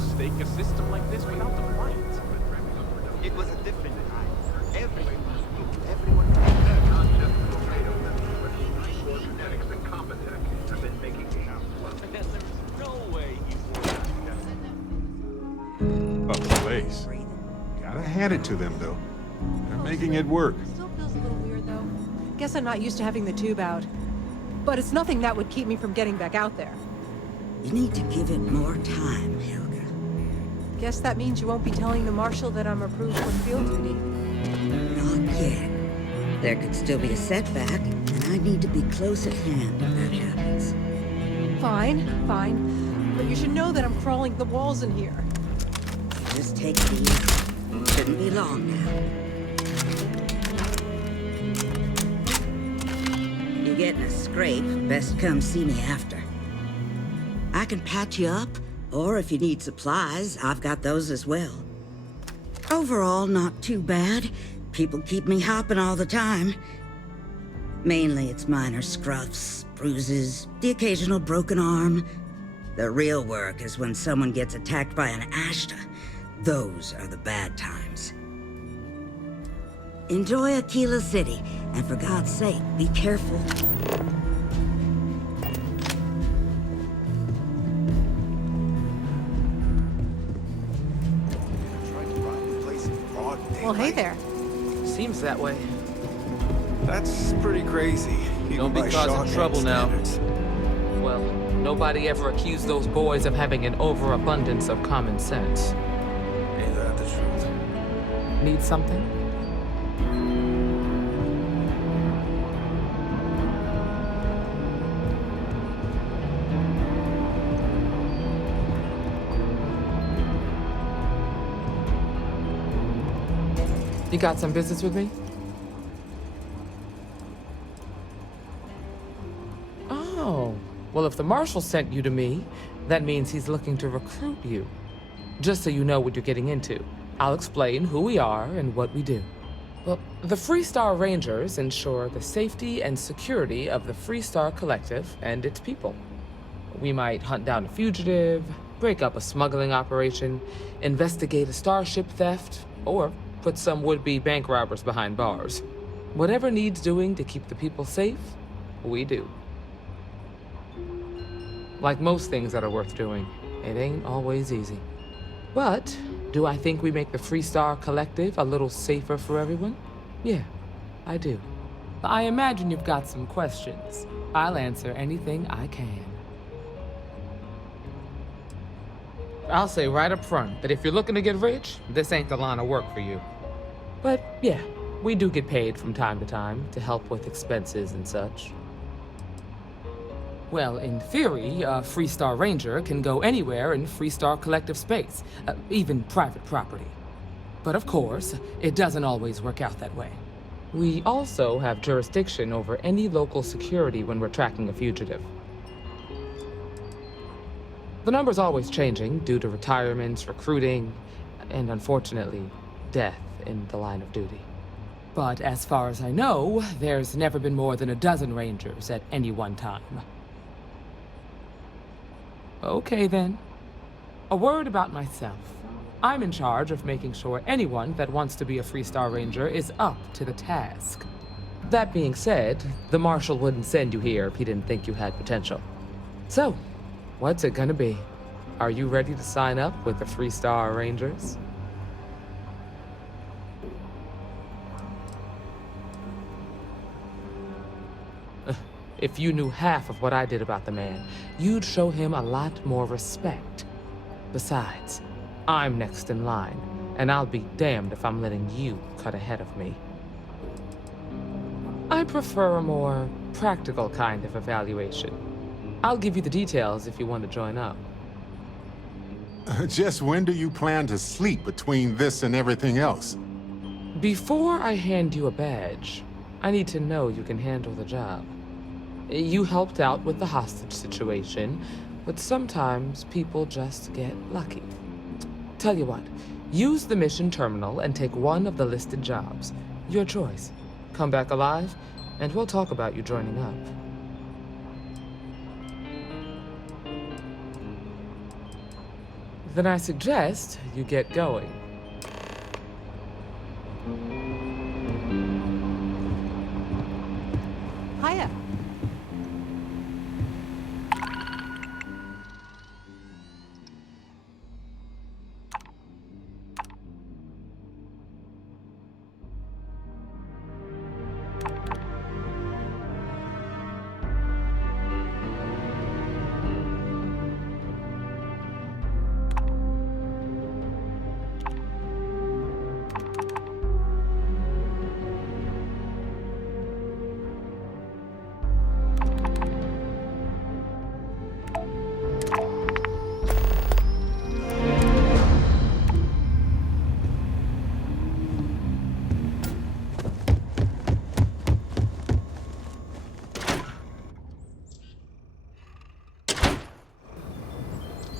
stake a system like this without a fight. It was a different time. Everyone. Not just tornado members, but Freestar genetics and Compotech have been making the house. There's no way he would. A place. Gotta hand it to them, though. They're making it work. Still feels a little weird, though. Guess I'm not used to having the tube out. But it's nothing that would keep me from getting back out there. You need to give it more time, Helga. Guess that means you won't be telling the Marshal that I'm approved for field duty. Not yet. There could still be a setback, and I need to be close at hand if that happens. Fine. But you should know that I'm crawling the walls in here. Just take it easy. Shouldn't be long now. You get in a scrape, best come see me after. I can patch you up, or if you need supplies, I've got those as well. Overall, not too bad. People keep me hopping all the time. Mainly it's minor scruffs, bruises, the occasional broken arm. The real work is when someone gets attacked by an Ashta. Those are the bad times. Enjoy Aquila City, and for God's sake, be careful. Well, hey there. Seems that way. That's pretty crazy. Don't be causing trouble now. Well, nobody ever accused those boys of having an overabundance of common sense. Ain't that the truth? Need something? You got some business with me? Oh, well, if the Marshal sent you to me, that means he's looking to recruit you. Just so you know what you're getting into, I'll explain who we are and what we do. Well, the Freestar Rangers ensure the safety and security of the Freestar Collective and its people. We might hunt down a fugitive, break up a smuggling operation, investigate a starship theft, or put some would-be bank robbers behind bars. Whatever needs doing to keep the people safe, we do. Like most things that are worth doing, it ain't always easy. But do I think we make the Freestar Collective a little safer for everyone? Yeah, I do. I imagine you've got some questions. I'll answer anything I can. I'll say right up front that if you're looking to get rich, this ain't the line of work for you. But yeah, we do get paid from time to time to help with expenses and such. Well, in theory, a Freestar Ranger can go anywhere in Freestar Collective space, even private property. But of course, it doesn't always work out that way. We also have jurisdiction over any local security when we're tracking a fugitive. The number's always changing due to retirements, recruiting, and unfortunately, death in the line of duty. But as far as I know, there's never been more than a dozen Rangers at any one time. Okay then. A word about myself. I'm in charge of making sure anyone that wants to be a Freestar Ranger is up to the task. That being said, the Marshal wouldn't send you here if he didn't think you had potential. So, what's it gonna be? Are you ready to sign up with the Freestar Rangers? If you knew half of what I did about the man, you'd show him a lot more respect. Besides, I'm next in line, and I'll be damned if I'm letting you cut ahead of me. I prefer a more practical kind of evaluation. I'll give you the details if you want to join up. Just when do you plan to sleep between this and everything else? Before I hand you a badge, I need to know you can handle the job. You helped out with the hostage situation, but sometimes people just get lucky. Tell you what, use the mission terminal and take one of the listed jobs. Your choice. Come back alive, and we'll talk about you joining up. Then I suggest you get going. Hiya.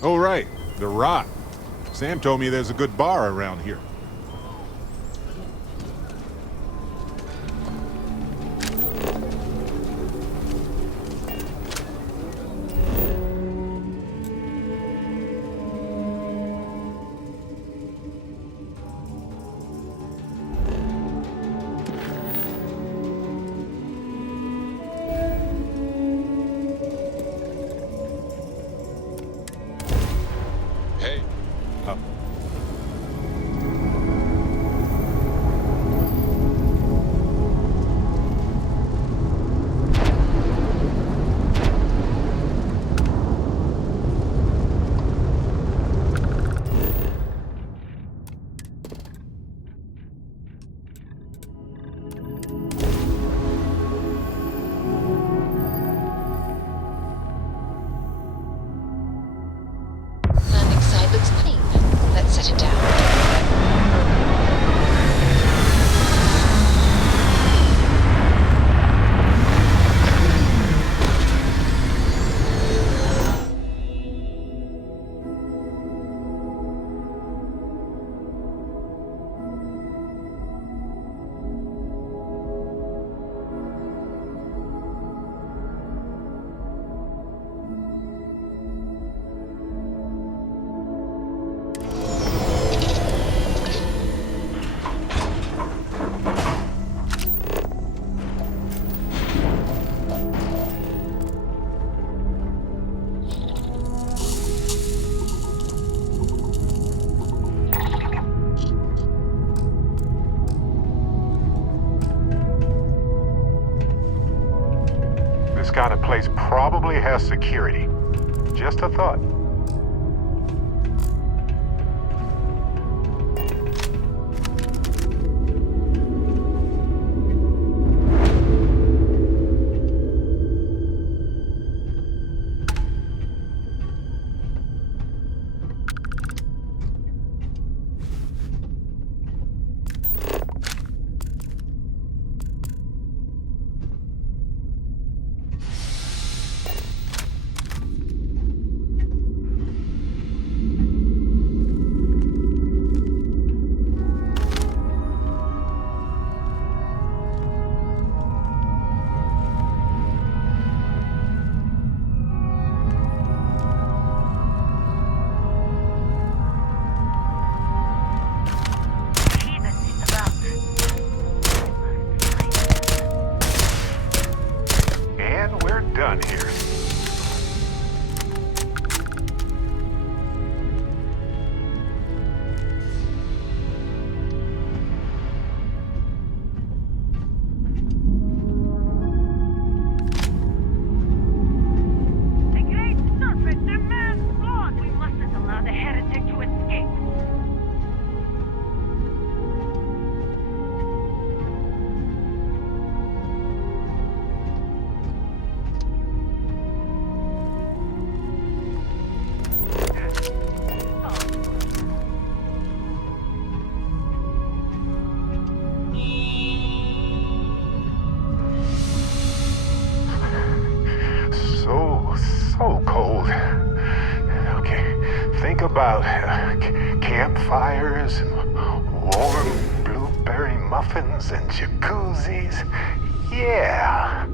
Oh, right. The Rock. Sam told me there's a good bar around here. Hey, Uh, Landing site looks clean. Let's set it down. this kind of place probably has security. Just a thought. And we're done here. The great serpent demands blood! We mustn't allow the heretic to escape! So cold. Okay, think about campfires and warm blueberry muffins and jacuzzis. Yeah.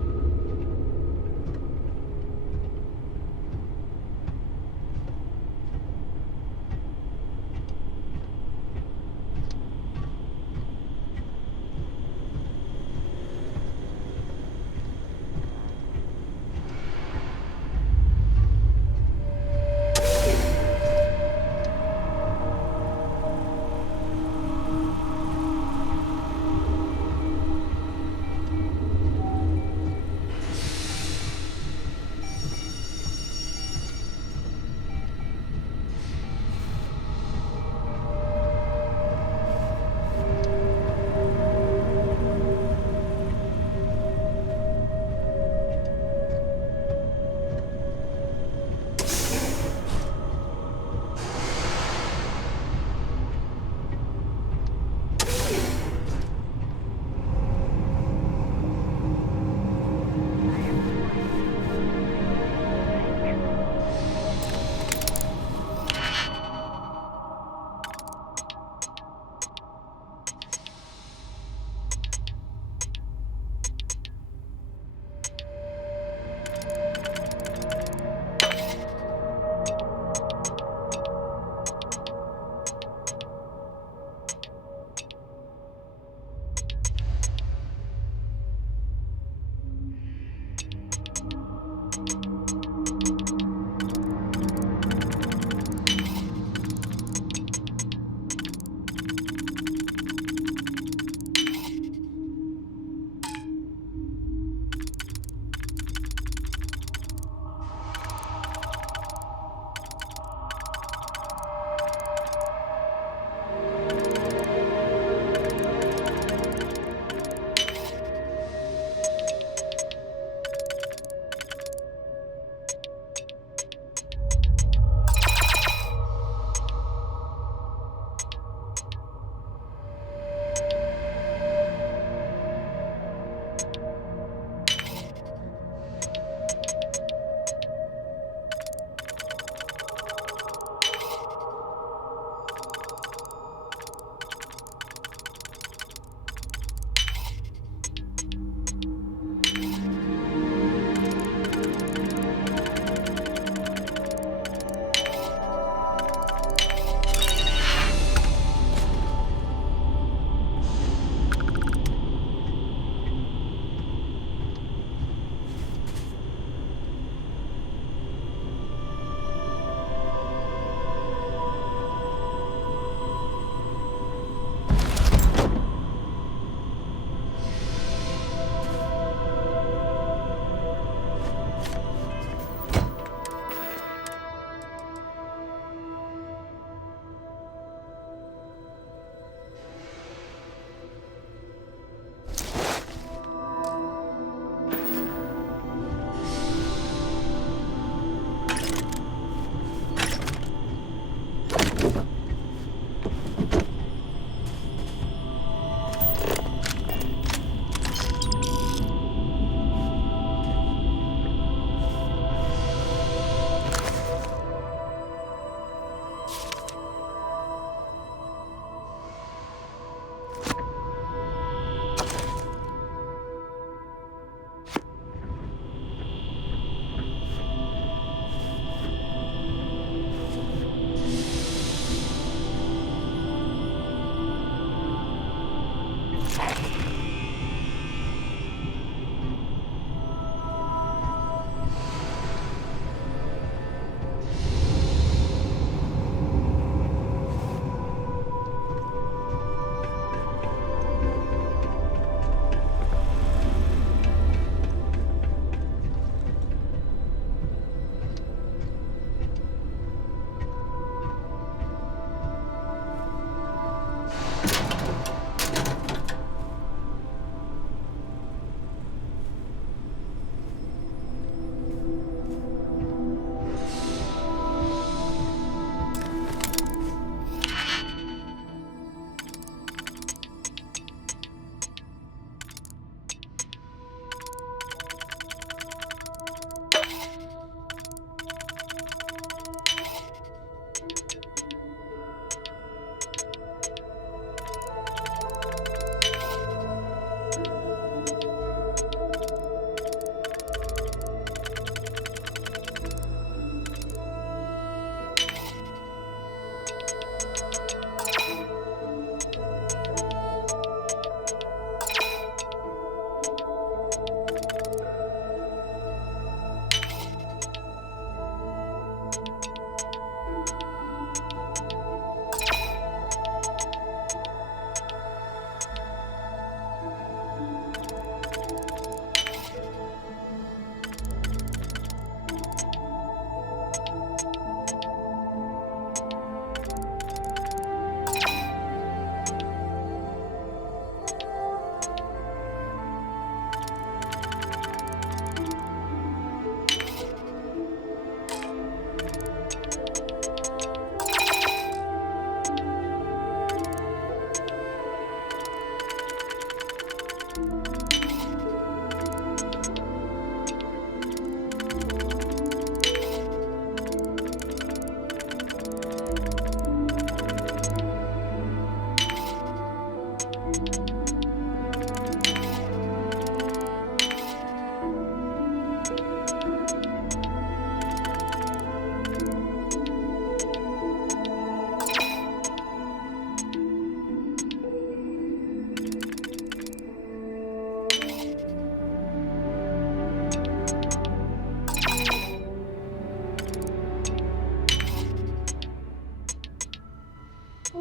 That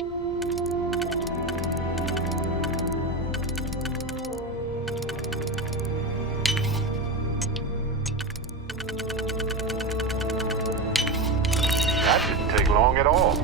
didn't take long at all.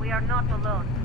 We are not alone.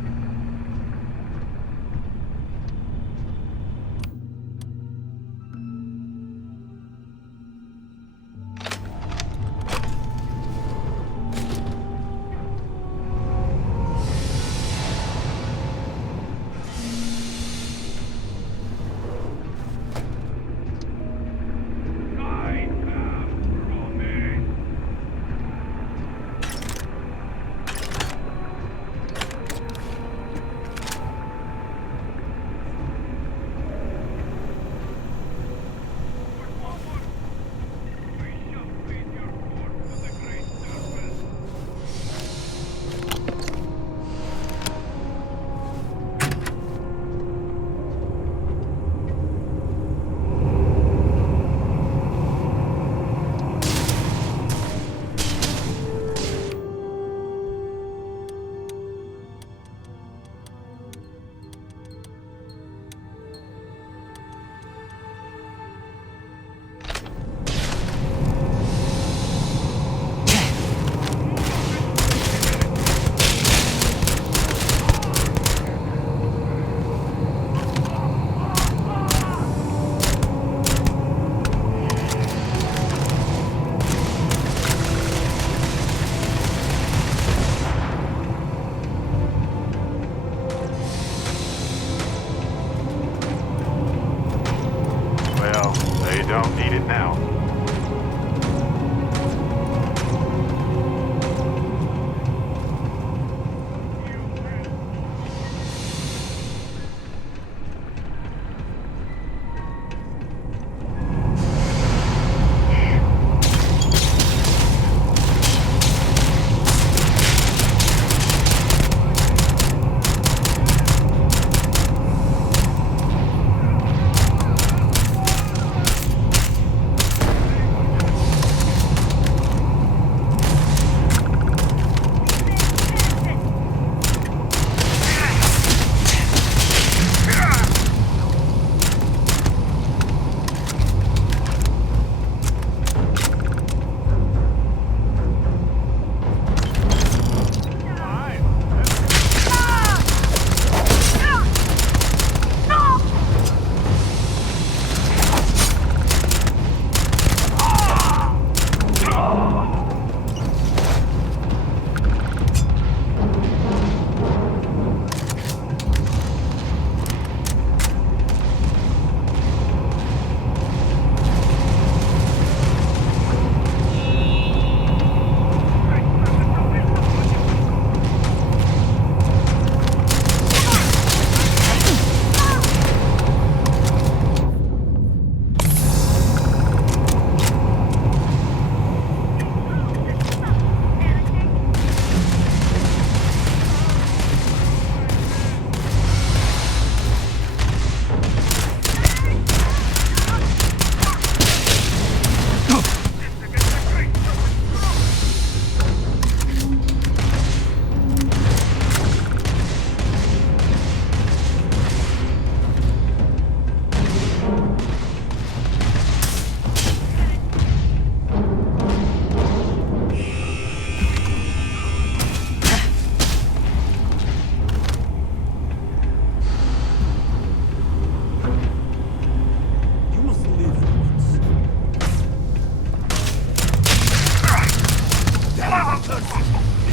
You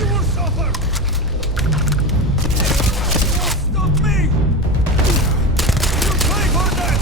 will suffer! Stop me! You pay for that!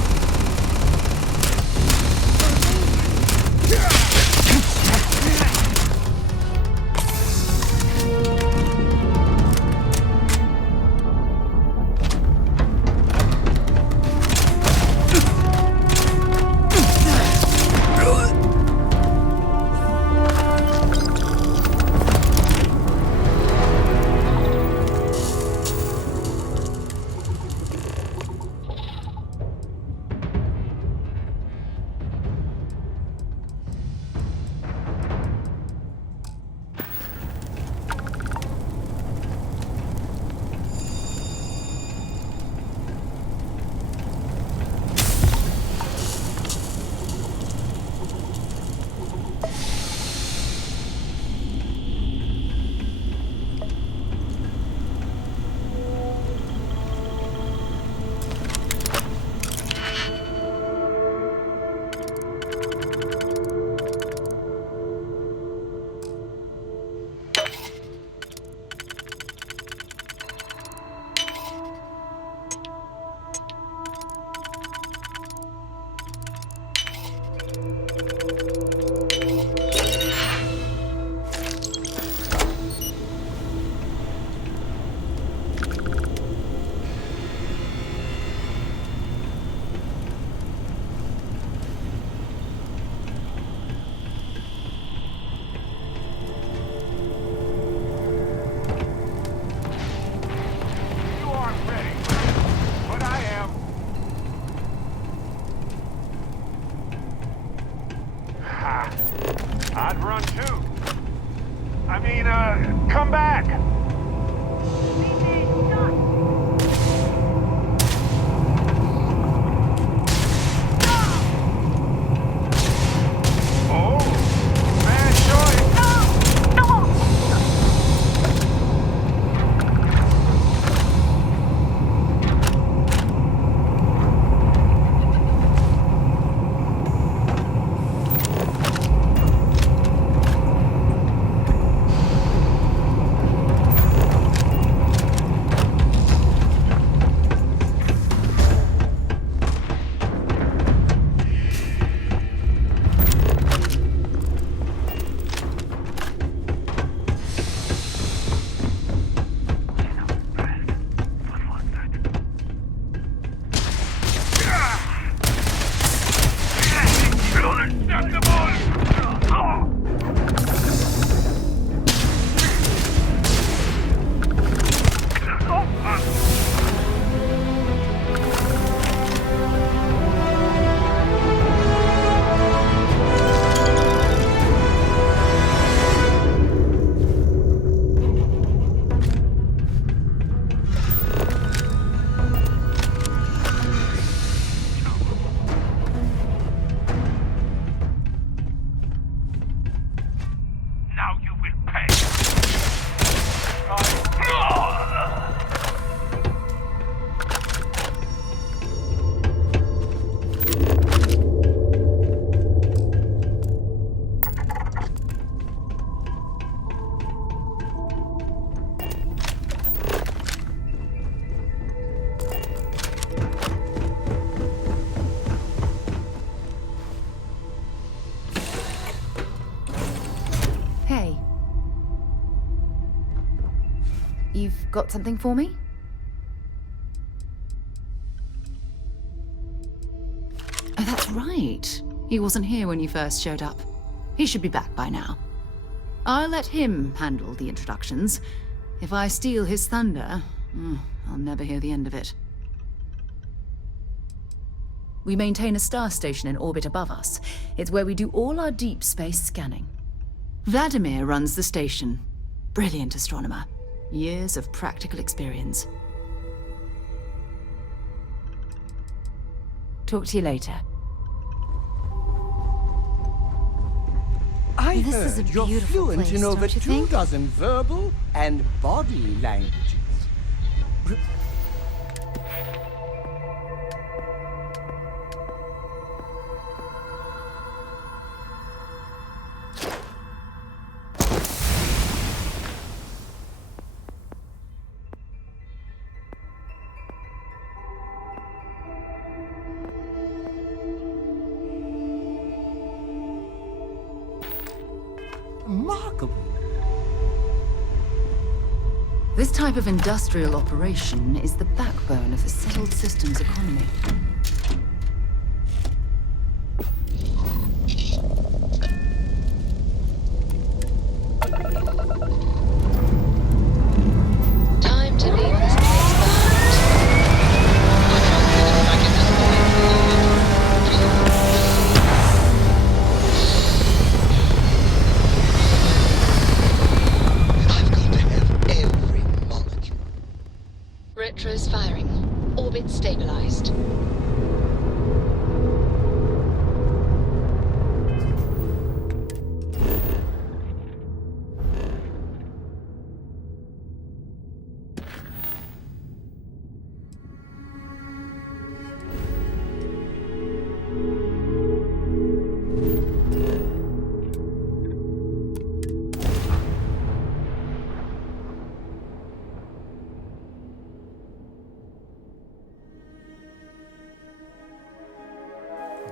I'd run too. I mean, come back! Oh, bad choice! Now you will pay. Hey. You've got something for me? Oh, that's right. He wasn't here when you first showed up. He should be back by now. I'll let him handle the introductions. If I steal his thunder, I'll never hear the end of it. We maintain a star station in orbit above us. It's where we do all our deep space scanning. Vladimir runs the station. Brilliant astronomer. Years of practical experience. Talk to you later. I This is a heard you're beautiful fluent place, in over don't you 2 think? dozen verbal and body languages. remarkable. This type of industrial operation is the backbone of the settled systems economy. Time to leave this place behind. Retros firing. Orbit stabilized.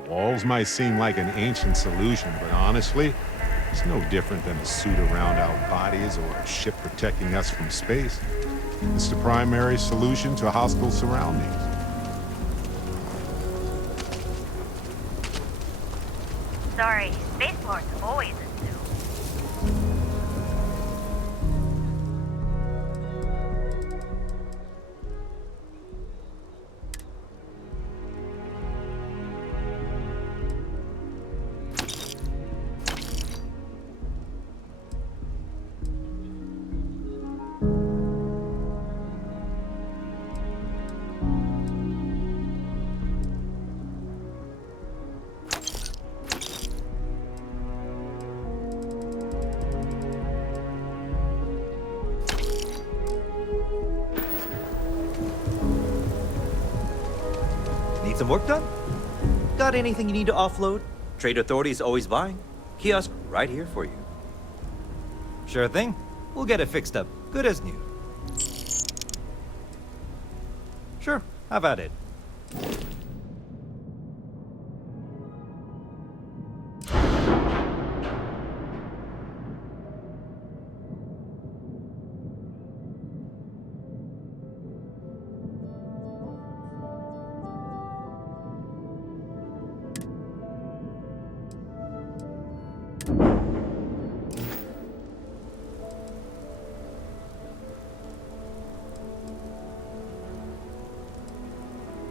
Walls might seem like an ancient solution, but honestly, it's no different than a suit around our bodies or a ship protecting us from space. It's the primary solution to hostile surroundings. Sorry, spaceport's always a zoo. Need some work done? Got anything you need to offload? Trade Authority's always buying. Kiosk right here for you. Sure thing. We'll get it fixed up. Good as new. Sure, have at it.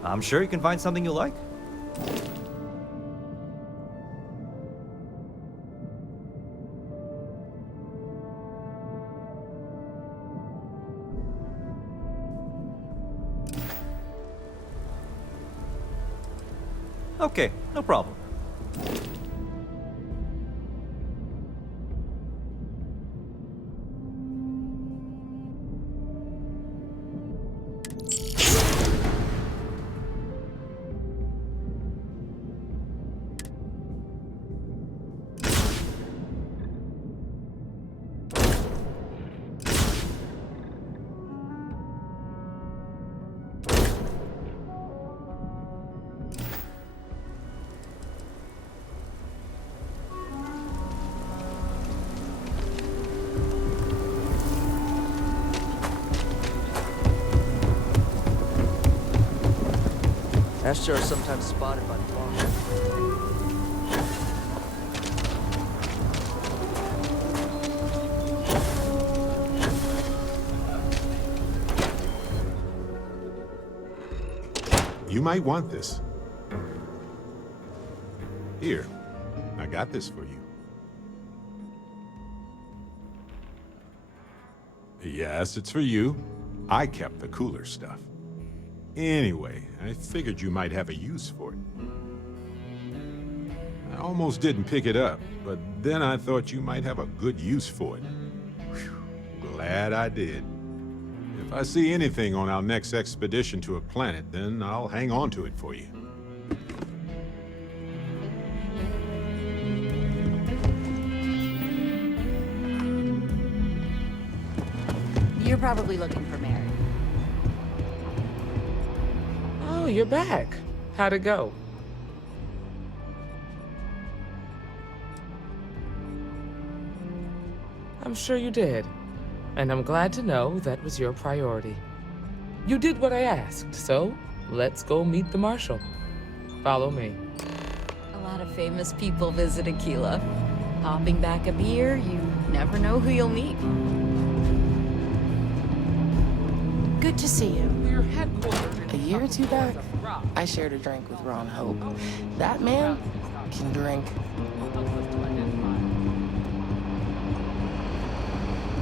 I'm sure you can find something you like. Okay, no problem. Astro are sometimes spotted by the Martians. You might want this. Here, I got this for you. Yes, it's for you. I kept the cooler stuff. Anyway, I figured you might have a use for it. I almost didn't pick it up, but then I thought you might have a good use for it. Whew, glad I did. If I see anything on our next expedition to a planet, then I'll hang on to it for you. You're probably looking for Mary. Oh, you're back. How'd it go? I'm sure you did. And I'm glad to know that was your priority. You did what I asked, so let's go meet the Marshal. Follow me. A lot of famous people visit Aquila. Popping back a beer, you never know who you'll meet. Good to see you. We're headquartered A year or two back, I shared a drink with Ron Hope. That man can drink.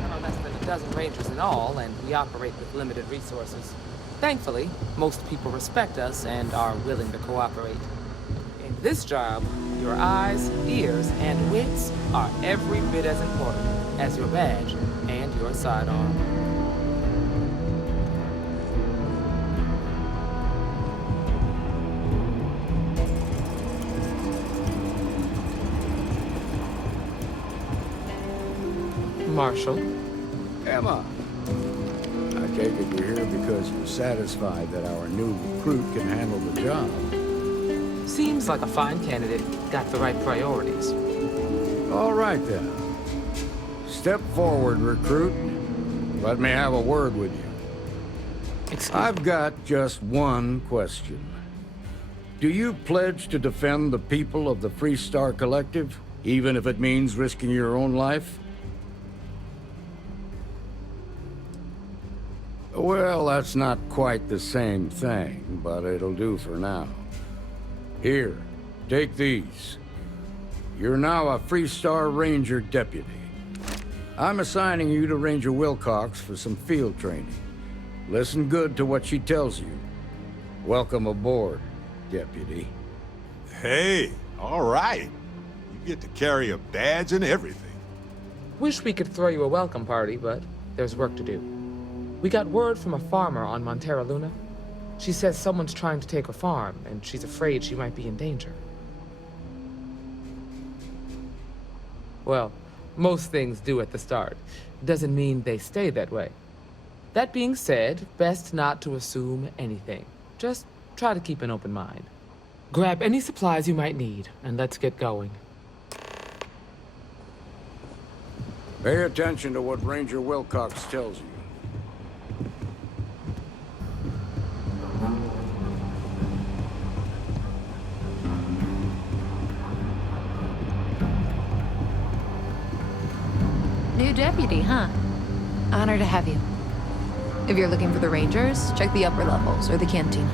There are less than a dozen rangers in all, and we operate with limited resources. Thankfully, most people respect us and are willing to cooperate. In this job, your eyes, ears, and wits are every bit as important as your badge and your sidearm. Marshal. Emma, I take it you're here because you're satisfied that our new recruit can handle the job. Seems like a fine candidate. Got the right priorities. All right, then. Step forward, recruit. Let me have a word with you. I've got just one question. Do you pledge to defend the people of the Freestar Collective, even if it means risking your own life? Well, that's not quite the same thing, but it'll do for now. Here, take these. You're now a Freestar Ranger Deputy. I'm assigning you to Ranger Wilcox for some field training. Listen good to what she tells you. Welcome aboard, Deputy. Hey, all right. You get to carry a badge and everything. Wish we could throw you a welcome party, but there's work to do. We got word from a farmer on Montera Luna. She says someone's trying to take her farm, and she's afraid she might be in danger. Well, most things do at the start. Doesn't mean they stay that way. That being said, best not to assume anything. Just try to keep an open mind. Grab any supplies you might need, and let's get going. Pay attention to what Ranger Wilcox tells you. New deputy, huh? Honor to have you. If you're looking for the Rangers, check the upper levels or the canteen.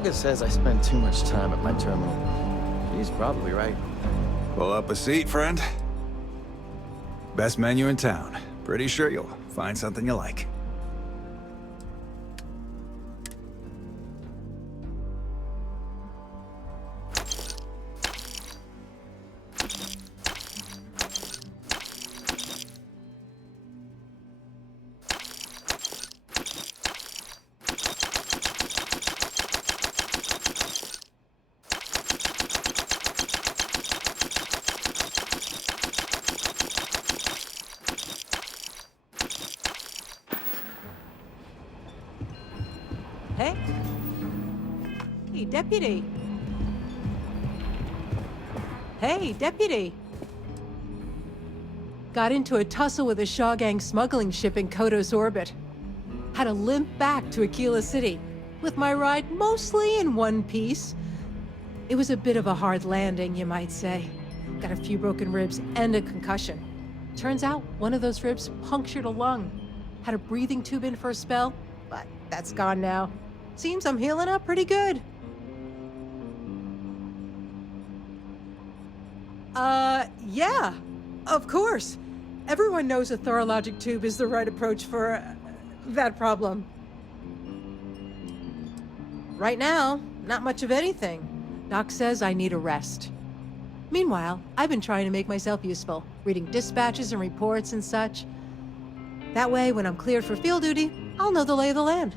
Helga says I spend too much time at my terminal. She's probably right. Pull up a seat, friend. Best menu in town. Pretty sure you'll find something you like. Hey? Hey, Deputy. Hey, Deputy. Got into a tussle with a Shaw Gang smuggling ship in Kodos orbit. Had to limp back to Aquila City, with my ride mostly in one piece. It was a bit of a hard landing, you might say. Got a few broken ribs and a concussion. Turns out one of those ribs punctured a lung. Had a breathing tube in for a spell, but that's gone now. Seems I'm healing up pretty good. Yeah, of course. Everyone knows a thorologic tube is the right approach for that problem. Right now, not much of anything. Doc says I need a rest. Meanwhile, I've been trying to make myself useful, reading dispatches and reports and such. That way, when I'm cleared for field duty, I'll know the lay of the land.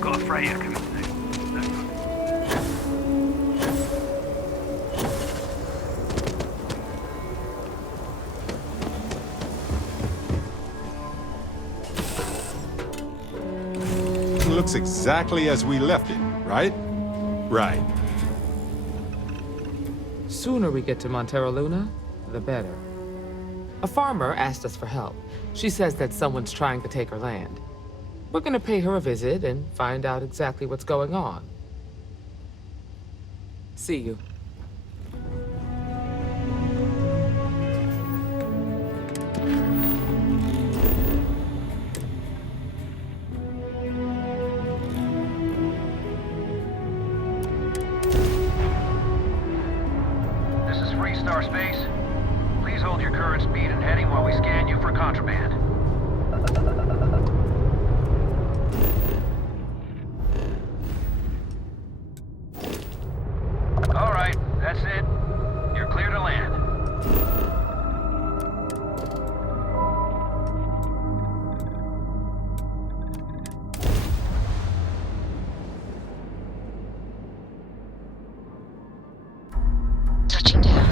Got a freighter coming through. Looks exactly as we left it, right? Right. Sooner we get to Montero Luna, the better. A farmer asked us for help. She says that someone's trying to take her land. We're gonna pay her a visit and find out exactly what's going on. See you. This is Freestar Space. Please hold your current speed and heading while we scan you for contraband. All right, that's it. You're clear to land. Touching down.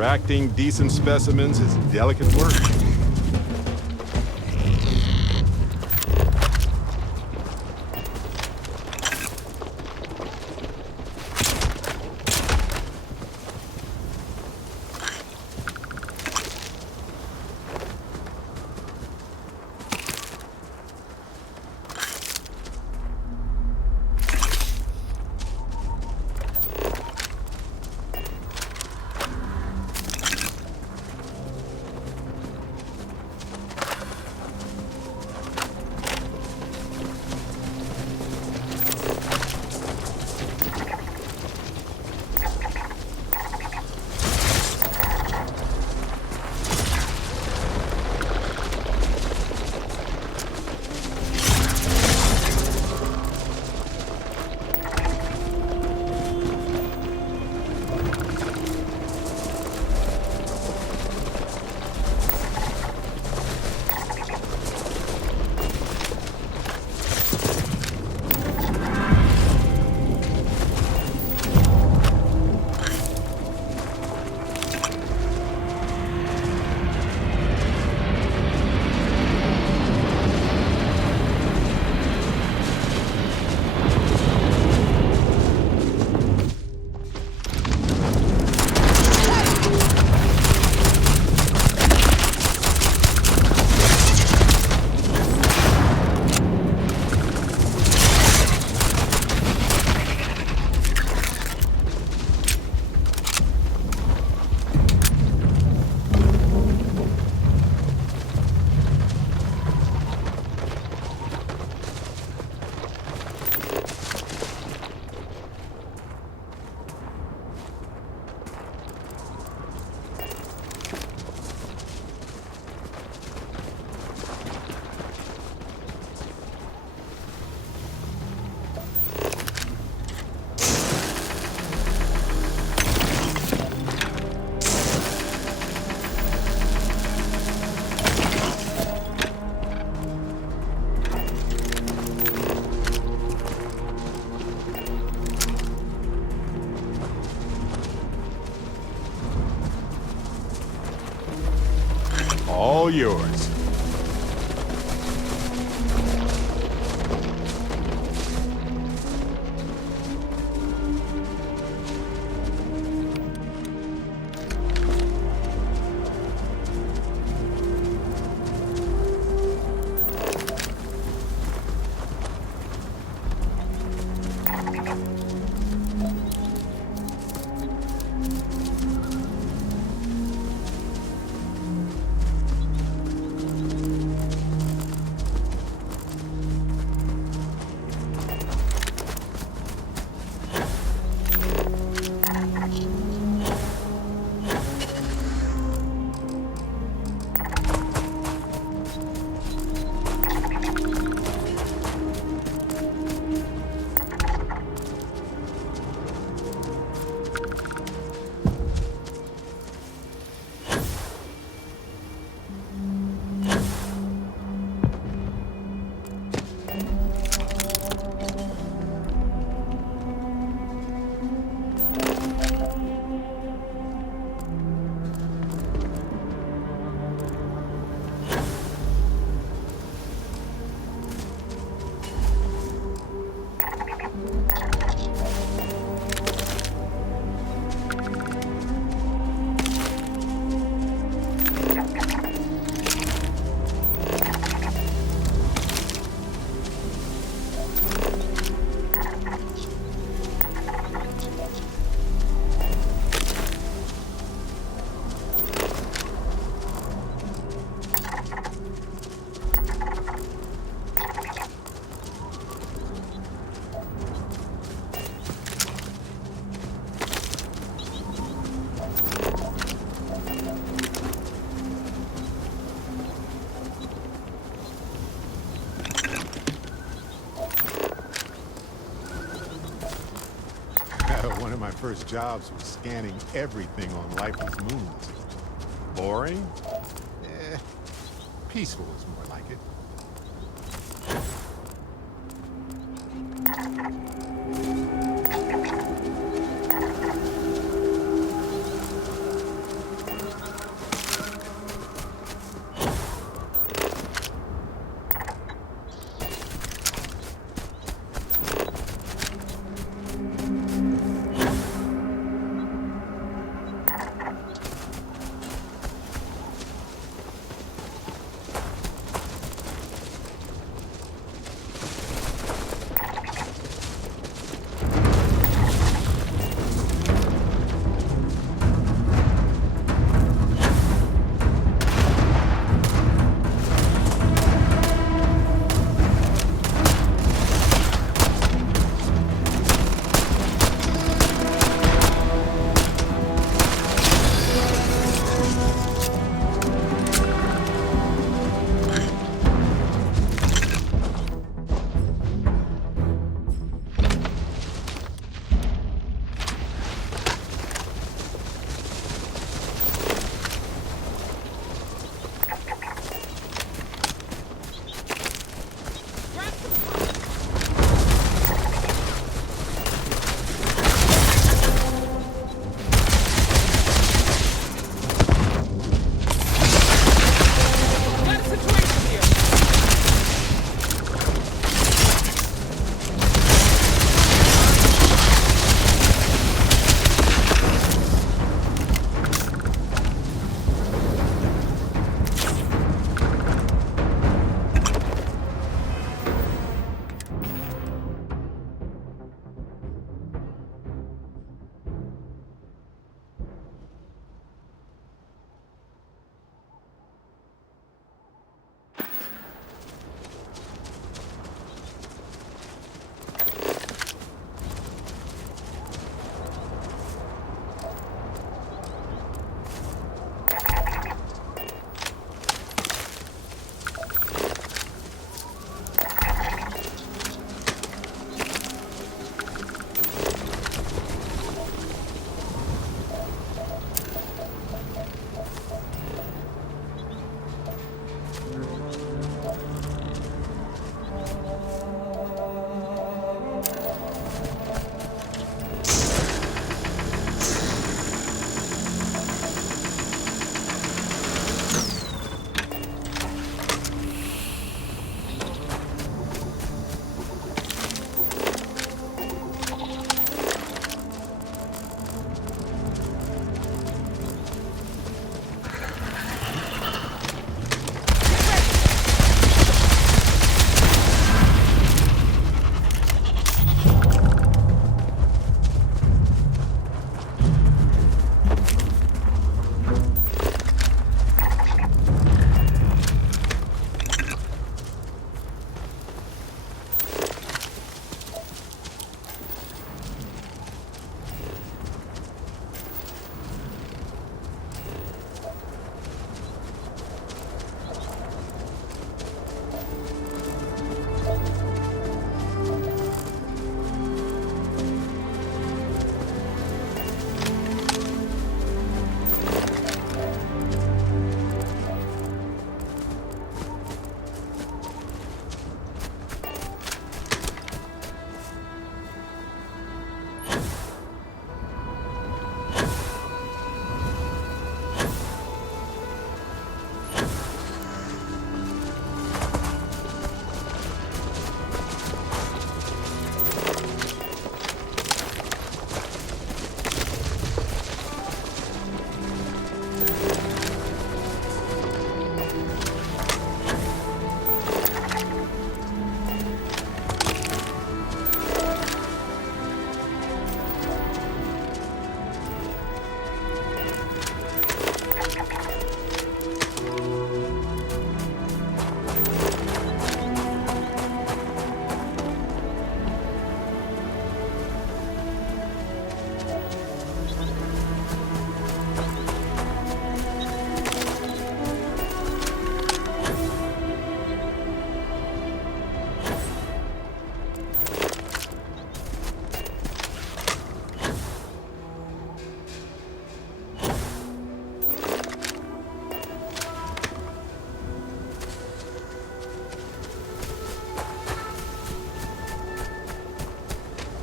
Extracting decent specimens is delicate work. All yours. One of my first jobs was scanning everything on lifeless moons. Boring? Peaceful is more like it.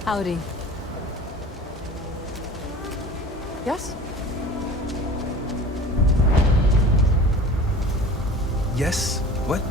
Howdy. Yes? Yes? What?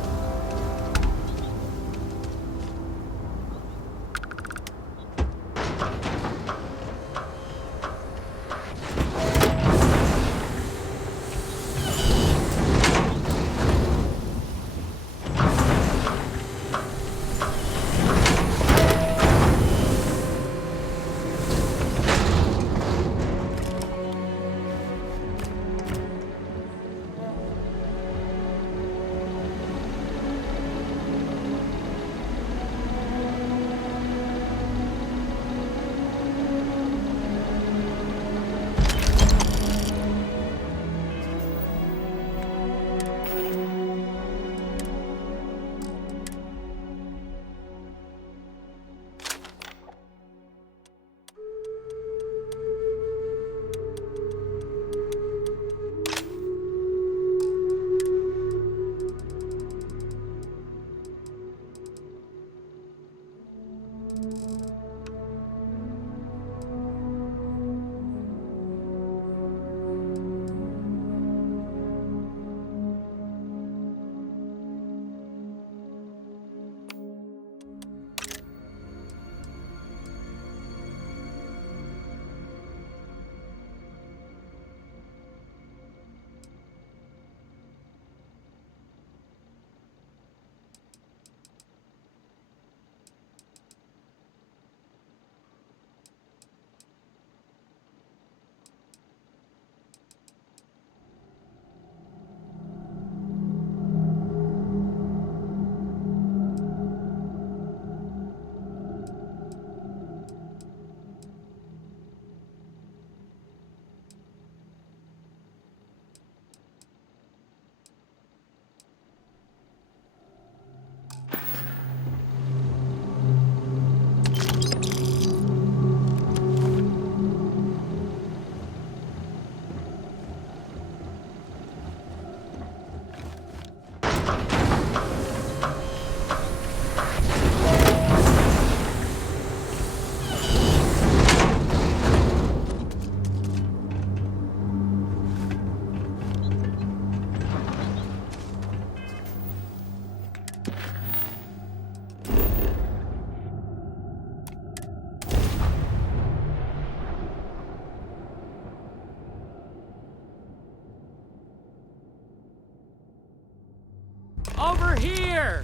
Over here!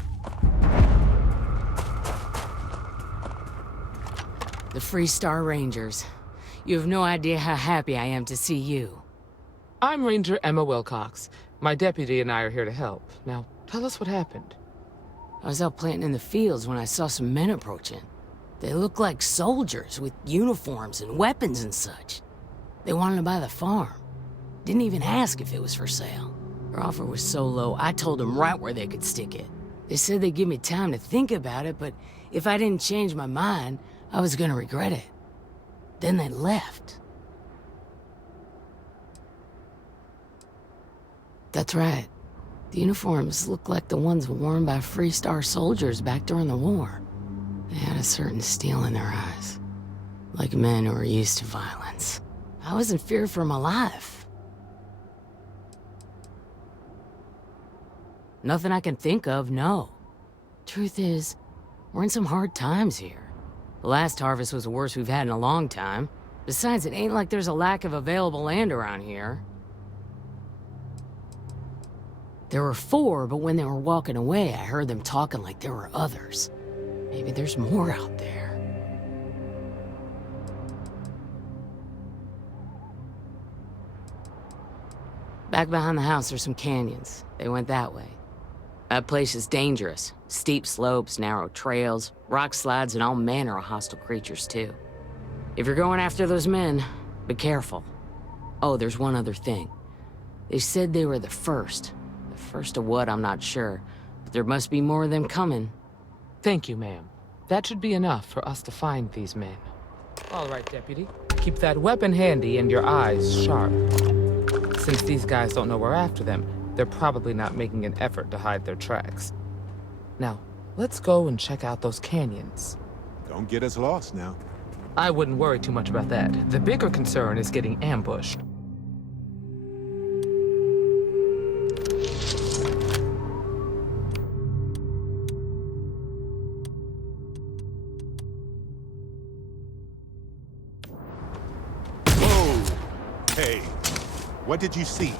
The Freestar Rangers. You have no idea how happy I am to see you. I'm Ranger Emma Wilcox. My deputy and I are here to help. Now, tell us what happened. I was out planting in the fields when I saw some men approaching. They looked like soldiers with uniforms and weapons and such. They wanted to buy the farm. Didn't even ask if it was for sale. Their offer was so low, I told them right where they could stick it. They said they'd give me time to think about it, but if I didn't change my mind, I was gonna regret it. Then they left. That's right. The uniforms looked like the ones worn by Freestar soldiers back during the war. They had a certain steel in their eyes. Like men who were used to violence. I was in fear for my life. Nothing I can think of, no. Truth is, we're in some hard times here. The last harvest was the worst we've had in a long time. Besides, it ain't like there's a lack of available land around here. There were 4, but when they were walking away, I heard them talking like there were others. Maybe there's more out there. Back behind the house, there's some canyons. They went that way. That place is dangerous. Steep slopes, narrow trails, rock slides, and all manner of hostile creatures, too. If you're going after those men, be careful. Oh, there's one other thing. They said they were the first. The first of what, I'm not sure. But there must be more of them coming. Thank you, ma'am. That should be enough for us to find these men. All right, Deputy. Keep that weapon handy and your eyes sharp. Since these guys don't know we're after them, they're probably not making an effort to hide their tracks. Now, let's go and check out those canyons. Don't get us lost now. I wouldn't worry too much about that. The bigger concern is getting ambushed. Whoa! Hey, what did you see?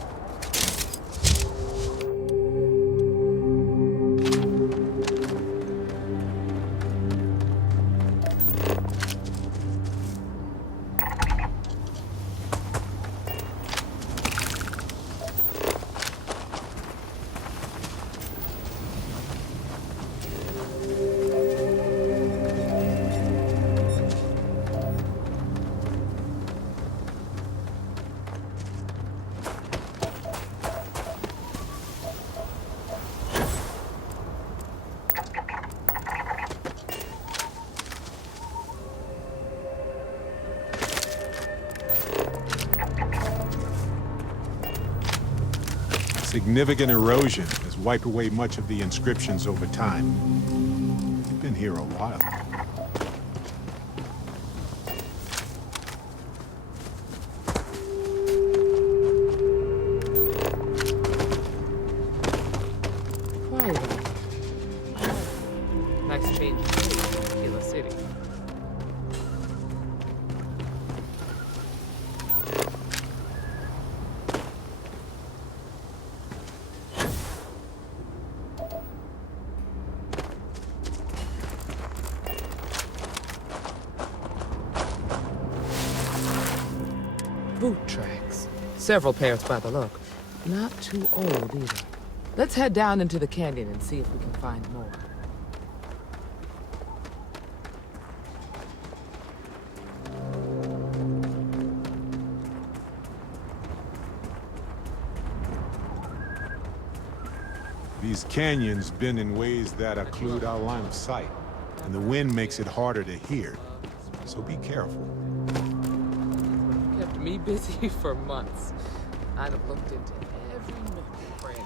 Significant erosion has wiped away much of the inscriptions over time. You've been here a while. Nice change of pace in Tequila City. Boot tracks. Several pairs by the look. Not too old either. Let's head down into the canyon and see if we can find more. These canyons bend in ways that occlude our line of sight, and the wind makes it harder to hear. So be careful. Kept me busy for months. I'd have looked into every nook and cranny.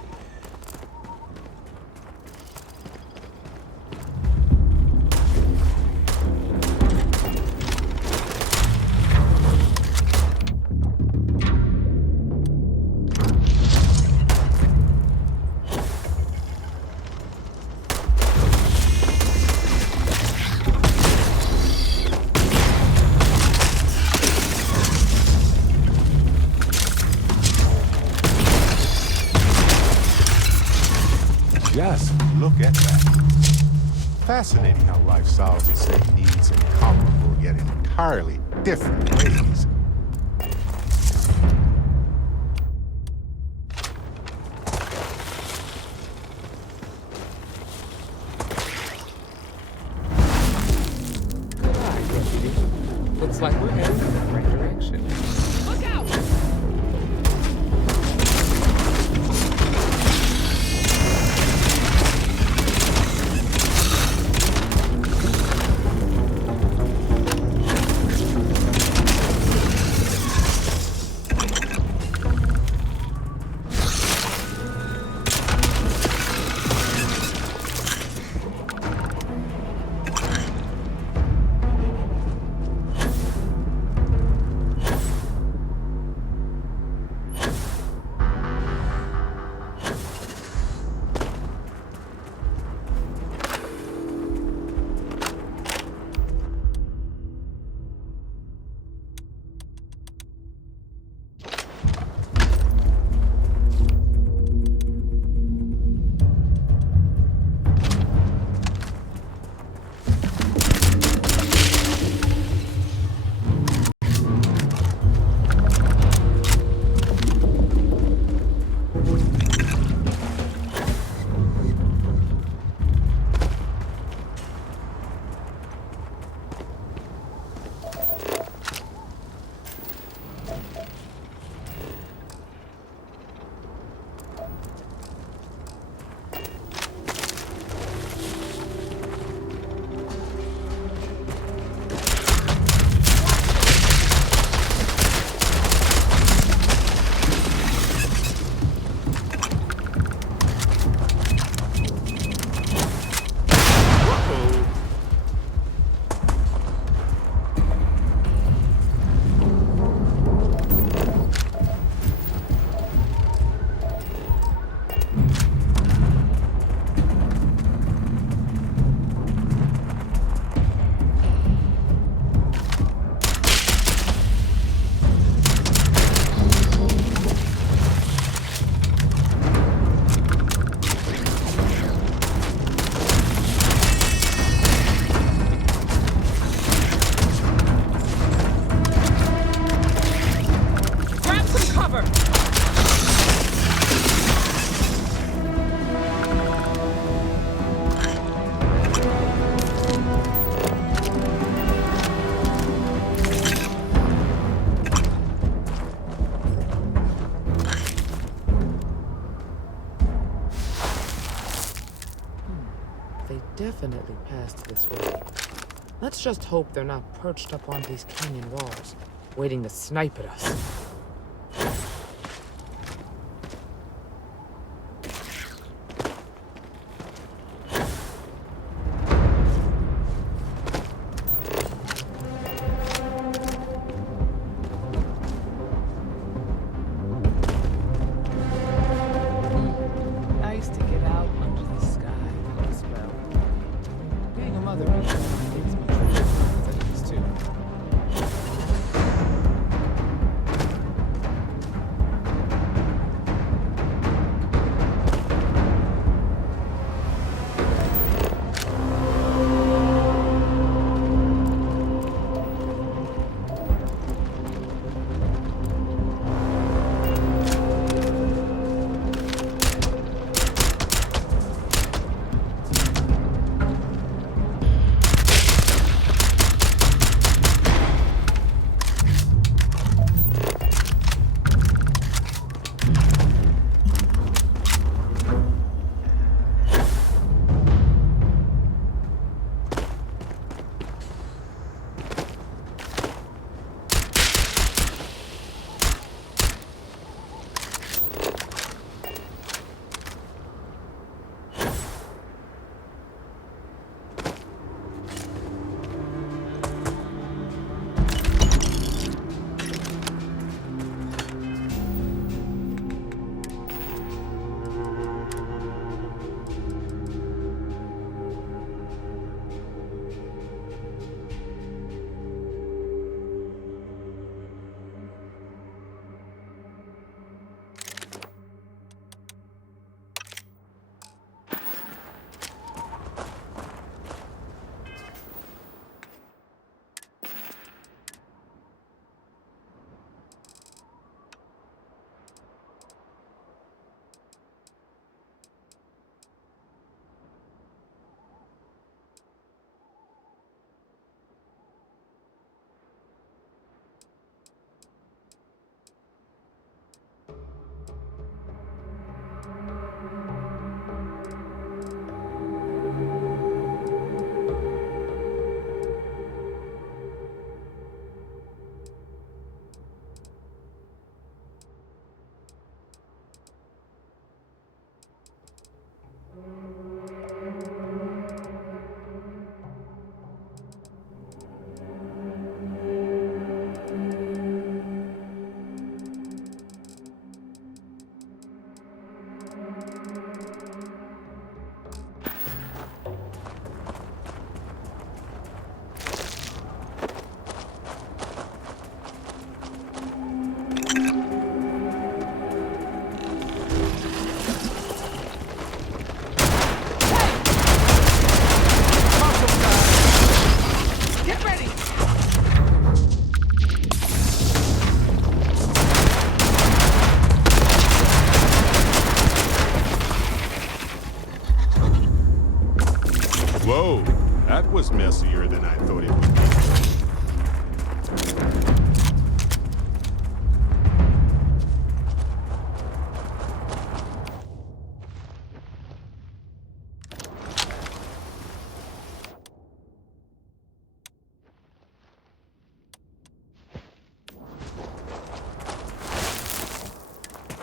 Just look at that. Fascinating how life solves the same needs in comparable yet entirely different ways. Good eye, deputy. Looks like we're heading in the right direction. Look out! They definitely passed this way. Let's just hope they're not perched up on these canyon walls, waiting to snipe at us. Nice to get out under the sky for a spell. Being a mother makes me things too. Whoa, that was messier than I thought it would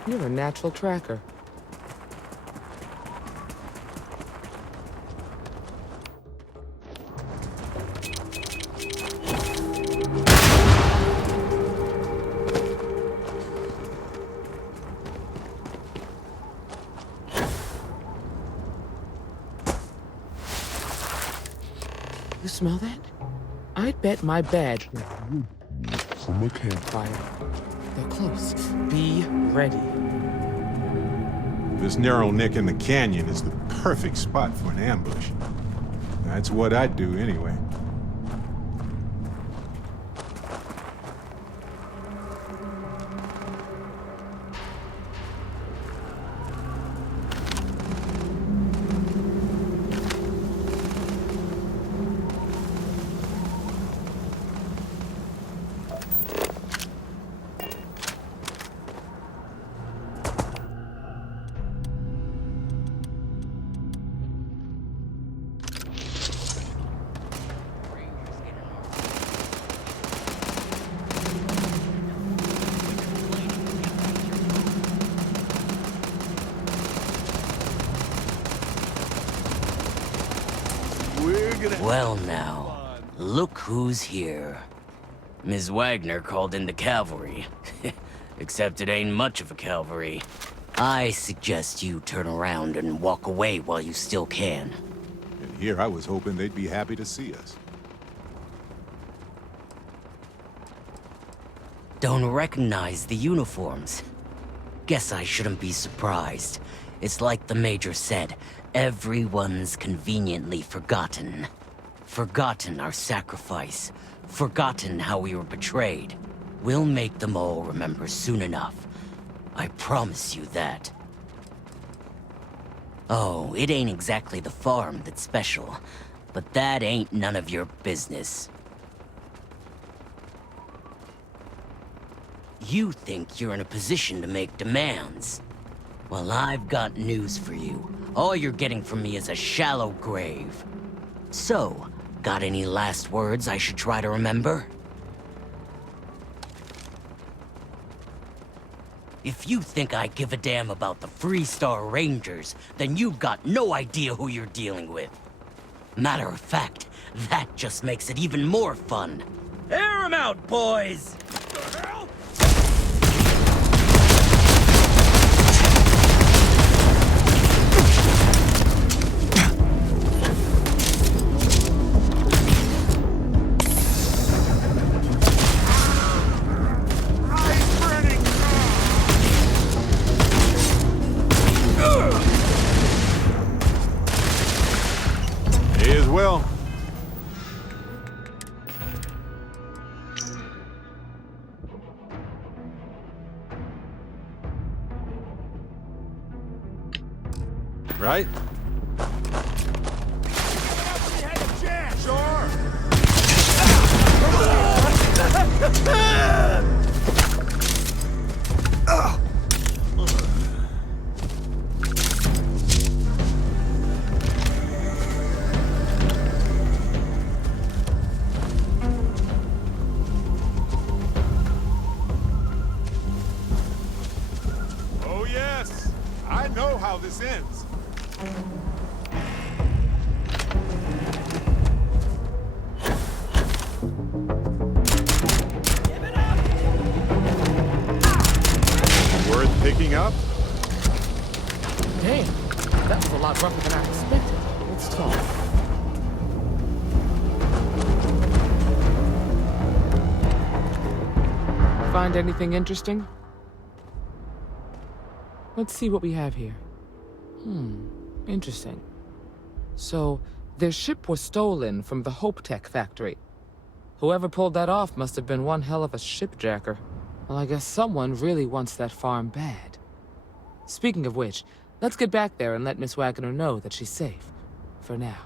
You're a natural tracker. You smell that? I'd bet my bed from a campfire. They're close. Be ready. This narrow nick in the canyon is the perfect spot for an ambush. That's what I'd do anyway. Well now, look who's here. Ms. Wagner called in the cavalry. Except it ain't much of a cavalry. I suggest you turn around and walk away while you still can. And here I was hoping they'd be happy to see us. Don't recognize the uniforms. Guess I shouldn't be surprised. It's like the Major said, everyone's conveniently forgotten. Forgotten our sacrifice. Forgotten how we were betrayed. We'll make them all remember soon enough. I promise you that. Oh, it ain't exactly the farm that's special, but that ain't none of your business. You think you're in a position to make demands. Well, I've got news for you. All you're getting from me is a shallow grave. So, got any last words I should try to remember? If you think I give a damn about the Freestar Rangers, then you've got no idea who you're dealing with. Matter of fact, that just makes it even more fun. Air 'em out, boys! What the hell? Well, right? Oh yes, I know how this ends. Worth picking up? Damn, that was a lot rougher than I expected. Let's talk. Find anything interesting? Let's see what we have here. Interesting. So, their ship was stolen from the Hope Tech factory. Whoever pulled that off must have been one hell of a shipjacker. Well, I guess someone really wants that farm bad. Speaking of which, let's get back there and let Miss Wagner know that she's safe. For now.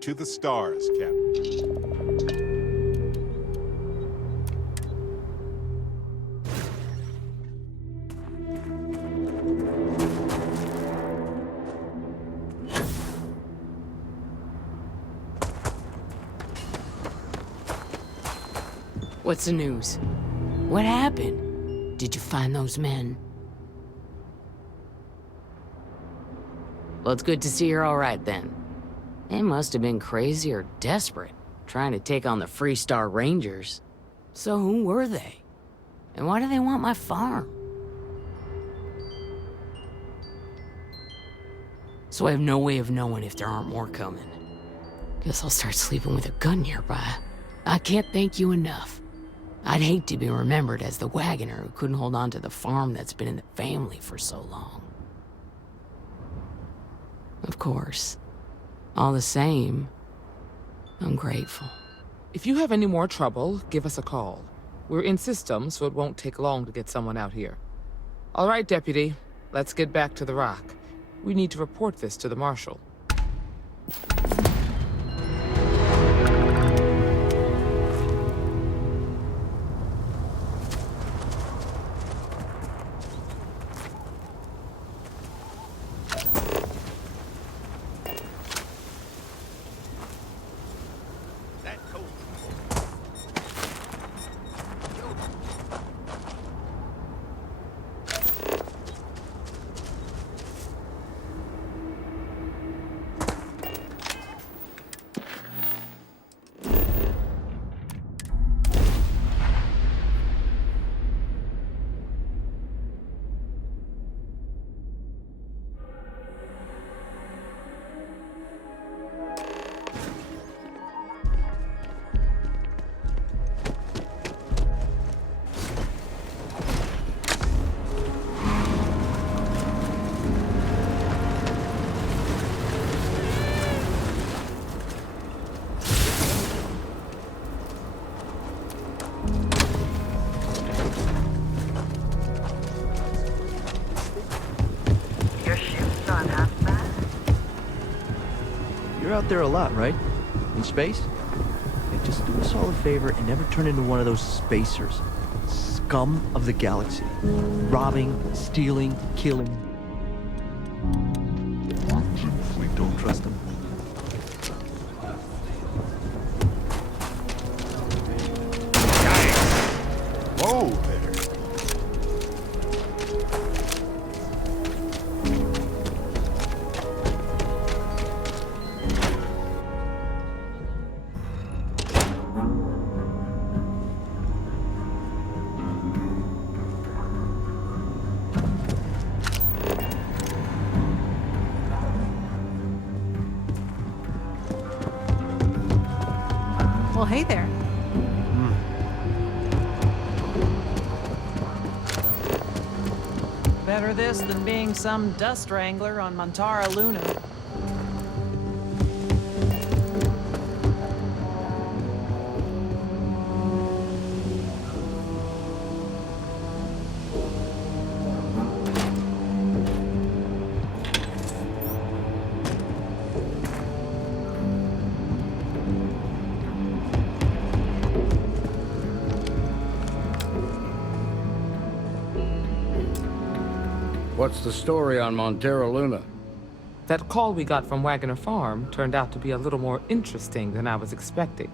To the stars, Captain. What's the news? What happened? Did you find those men? Well, it's good to see you're all right then. They must have been crazy or desperate, trying to take on the Freestar Rangers. So who were they? And why do they want my farm? so I have no way of knowing if there aren't more coming. Guess I'll start sleeping with a gun nearby. I can't thank you enough. I'd hate to be remembered as the wagoner who couldn't hold on to the farm that's been in the family for so long. Of course. All the same, I'm grateful. If you have any more trouble, give us a call. We're in system, so it won't take long to get someone out here. All right, Deputy. Let's get back to the Rock. We need to report this to the Marshal. You're out there a lot, right? In space? Hey, just do us all a favor and never turn into one of those spacers. Scum of the galaxy. Robbing, stealing, killing. We don't trust them. Whoa there. Well, hey there. Better this than being some dust wrangler on Montara Luna. What's the story on Montara Luna? That call we got from Wagoner Farm turned out to be a little more interesting than I was expecting.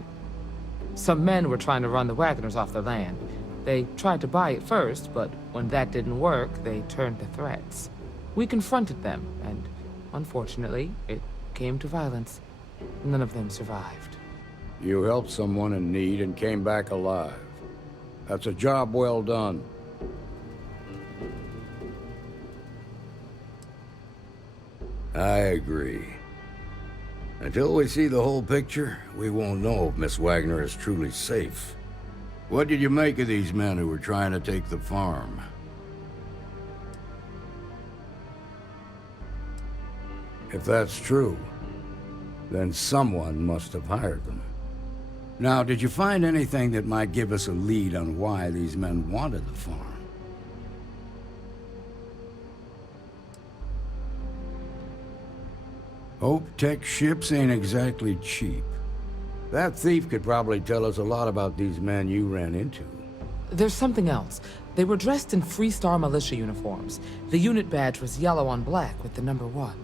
Some men were trying to run the Wagoners off the land. They tried to buy it first, but when that didn't work, they turned to threats. We confronted them, and unfortunately, it came to violence. None of them survived. You helped someone in need and came back alive. That's a job well done. I agree. Until we see the whole picture, we won't know if Miss Wagner is truly safe. What did you make of these men who were trying to take the farm? If that's true, then someone must have hired them. Now, did you find anything that might give us a lead on why these men wanted the farm? Hope Tech ships ain't exactly cheap. That thief could probably tell us a lot about these men you ran into. There's something else. They were dressed in Freestar militia uniforms. The unit badge was yellow on black with the number 1.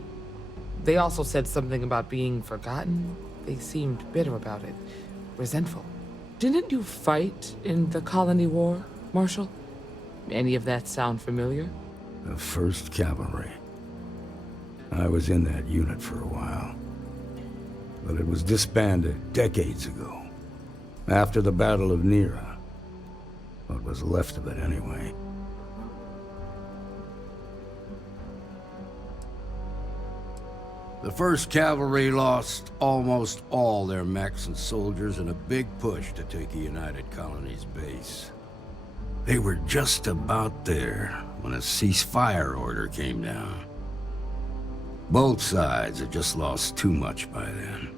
They also said something about being forgotten. They seemed bitter about it. Resentful. Didn't you fight in the Colony War, Marshal? Any of that sound familiar? The 1st Cavalry. I was in that unit for a while. But it was disbanded decades ago. After the Battle of Nera. What was left of it, anyway. The 1st Cavalry lost almost all their mechs and soldiers in a big push to take the United Colonies base. They were just about there when a ceasefire order came down. Both sides had just lost too much by then.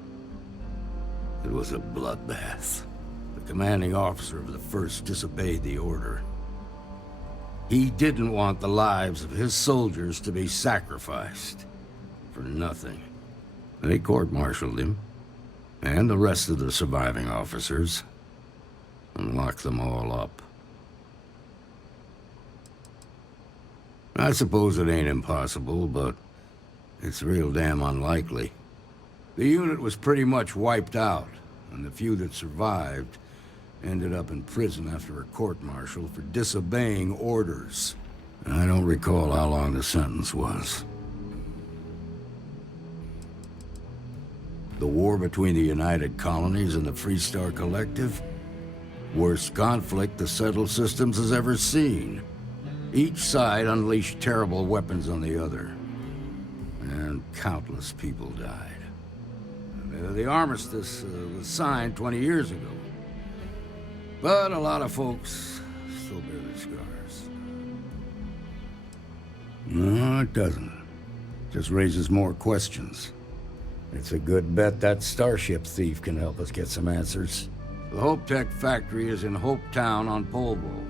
It was a bloodbath. The commanding officer of the 1st disobeyed the order. He didn't want the lives of his soldiers to be sacrificed for nothing. They court-martialed him, and the rest of the surviving officers, and locked them all up. I suppose it ain't impossible, but it's real damn unlikely. The unit was pretty much wiped out, and the few that survived ended up in prison after a court-martial for disobeying orders. I don't recall how long the sentence was. The war between the United Colonies and the Freestar Collective? Worst conflict the settled systems has ever seen. Each side unleashed terrible weapons on the other, and countless people died. The armistice was signed 20 years ago, but a lot of folks still bear the scars. No, it doesn't. Just raises more questions. It's a good bet that starship thief can help us get some answers. The Hope Tech factory is in Hope Town on Polvo.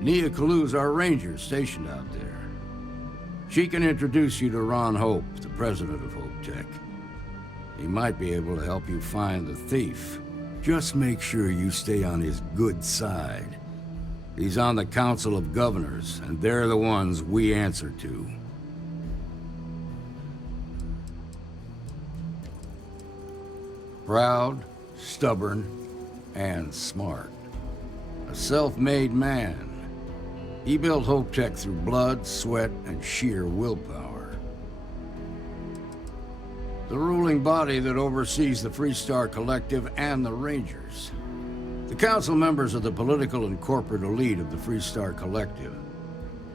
Nia Kalu's our ranger stationed out there. She can introduce you to Ron Hope, the president of Hope Tech. He might be able to help you find the thief. Just make sure you stay on his good side. He's on the Council of Governors, and they're the ones we answer to. Proud, stubborn, and smart. A self-made man. He built Hope Tech through blood, sweat, and sheer willpower. The ruling body that oversees the Freestar Collective and the Rangers. The council members are the political and corporate elite of the Freestar Collective,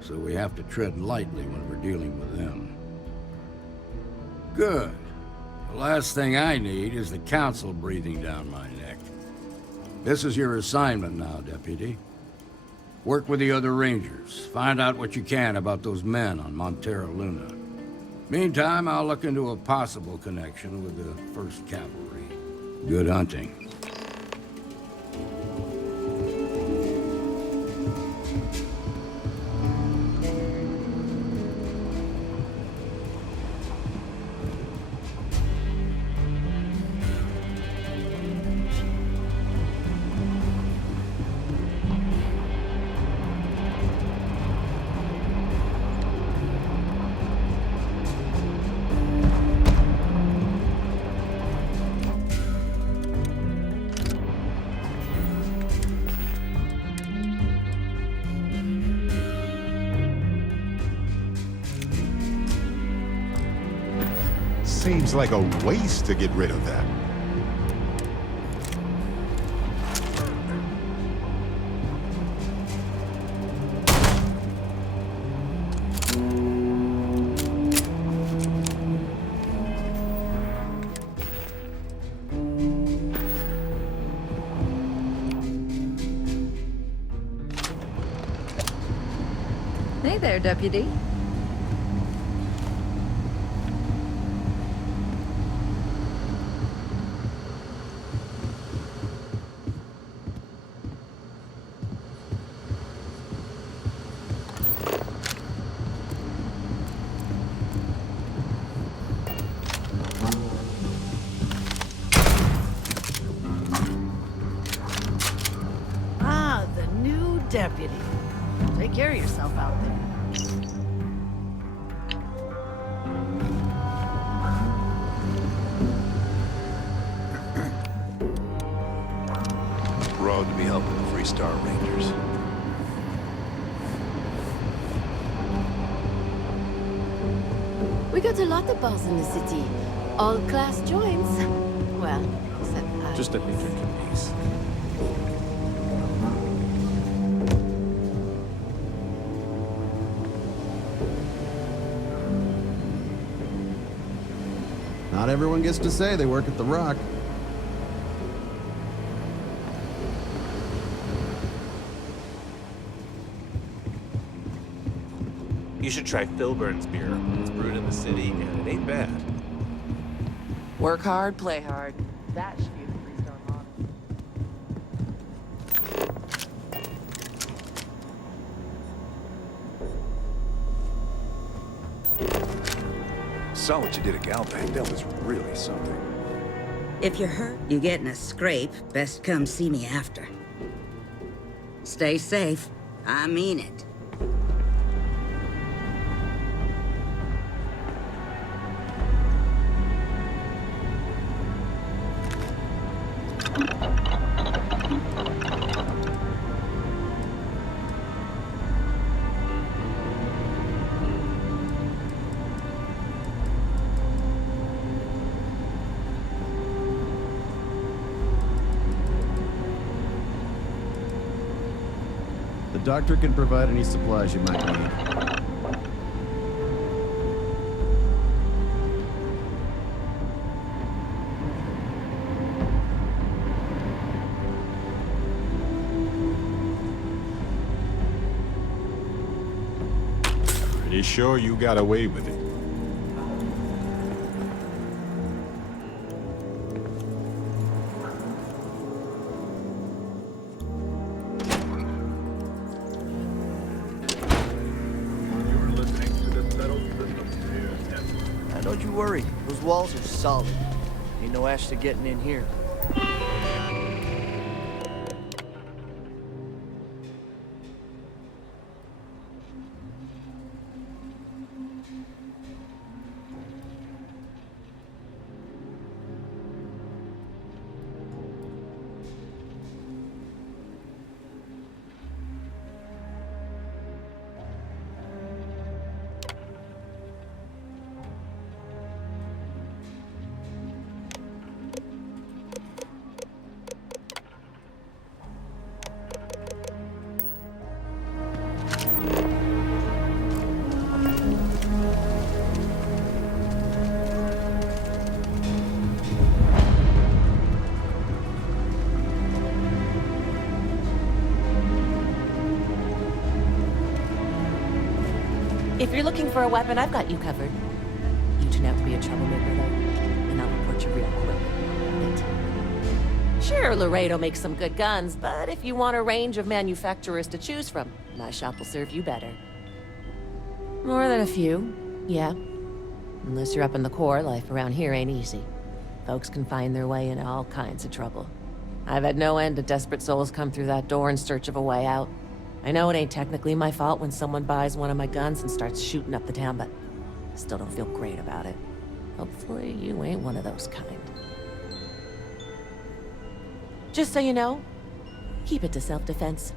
so we have to tread lightly when we're dealing with them. Good. The last thing I need is the council breathing down my neck. This is your assignment now, Deputy. Work with the other Rangers. Find out what you can about those men on Montera Luna. Meantime, I'll look into a possible connection with the 1st Cavalry. Good hunting. Seems like a waste to get rid of that. Hey there, Deputy. Ah, the new deputy. Take care of yourself out there. Proud to be helping the Freestar Rangers. We got a lot of bars in the city. All class joints. Well, except I. Just let me drink in peace. Not everyone gets to say they work at the Rock. You should try Filburn's beer. It's brewed in the city, and it ain't bad. Work hard, play hard. That should be the Freestar motto. Saw what you did at Galbank. That was really something. If you're hurt, you get in a scrape, best come see me after. Stay safe. I mean it. The doctor can provide any supplies you might need. Pretty sure you got away with it. Now don't you worry, those walls are solid. Ain't no Ashley getting in here. If you're looking for a weapon, I've got you covered. You turn out to be a troublemaker, though, and I'll report you real quick. Sure, Laredo makes some good guns, but if you want a range of manufacturers to choose from, my shop will serve you better. More than a few, yeah. Unless you're up in the core, life around here ain't easy. Folks can find their way into all kinds of trouble. I've had no end of desperate souls come through that door in search of a way out. I know it ain't technically my fault when someone buys one of my guns and starts shooting up the town, but I still don't feel great about it. Hopefully you ain't one of those kind. Just so you know, keep it to self-defense.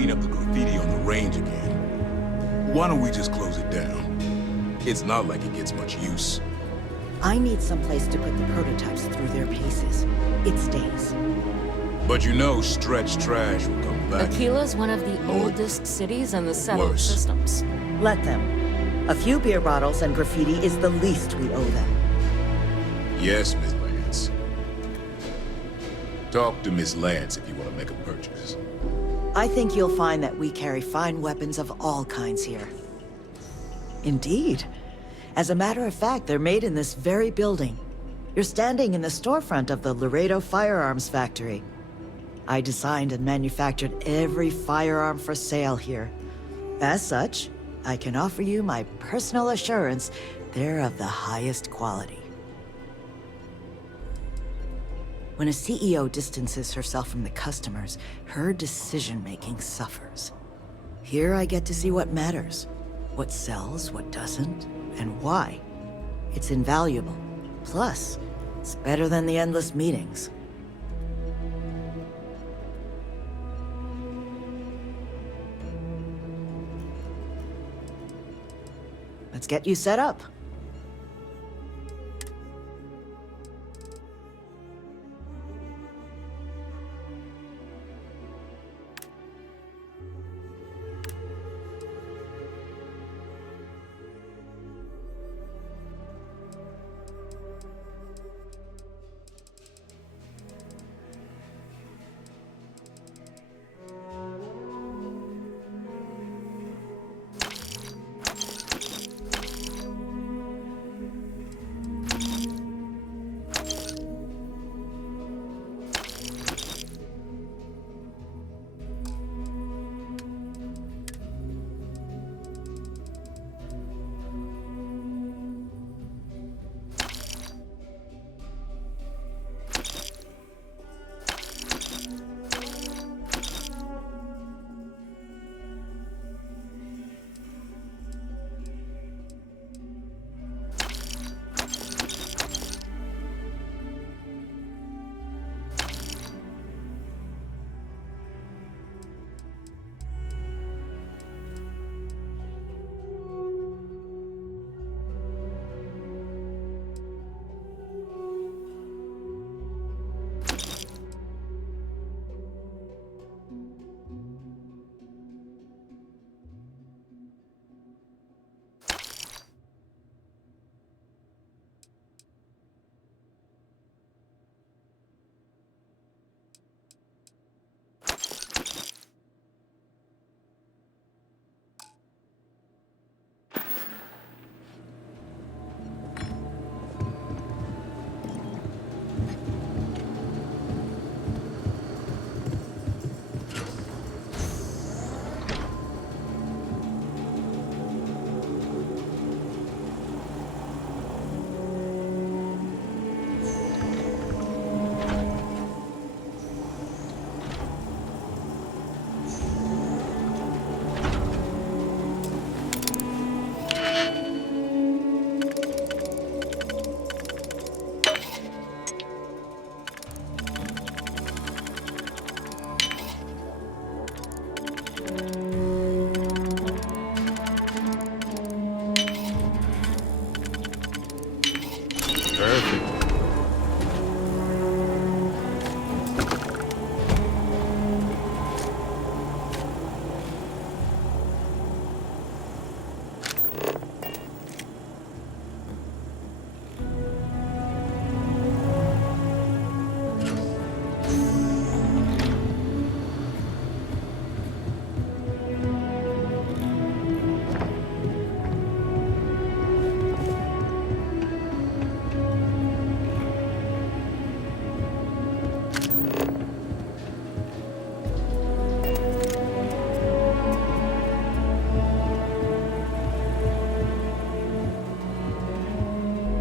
clean up the graffiti on the range again. Why don't we just close it down? It's not like it gets much use. I need someplace to put the prototypes through their paces. It stays. But you know stretched trash will come back. Aquila's one of the oldest cities in the settled Worse. systems. Let them. A few beer bottles and graffiti is the least we owe them. Yes, Miss Lance. Talk to Miss Lance if you want to make a purchase. I think you'll find that we carry fine weapons of all kinds here. Indeed. As a matter of fact, they're made in this very building. You're standing in the storefront of the Laredo Firearms Factory. I designed and manufactured every firearm for sale here. As such, I can offer you my personal assurance they're of the highest quality. When a CEO distances herself from the customers, her decision-making suffers. Here I get to see what matters, what sells, what doesn't, and why. It's invaluable. Plus, it's better than the endless meetings. Let's get you set up.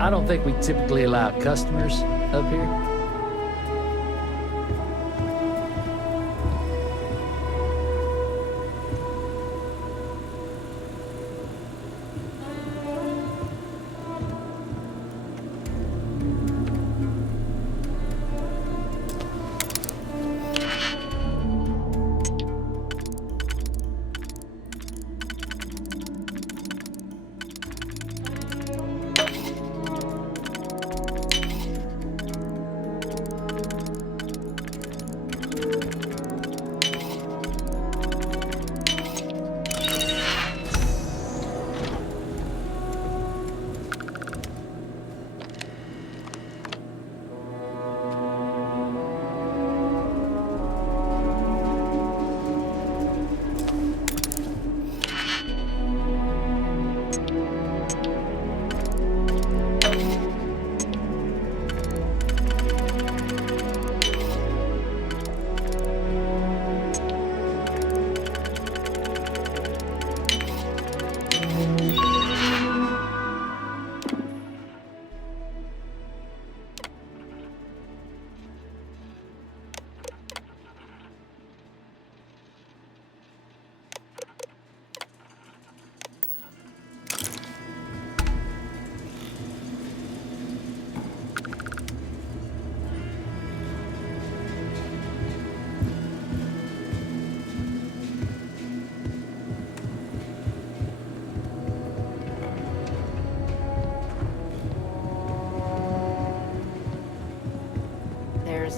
I don't think we typically allow customers up here.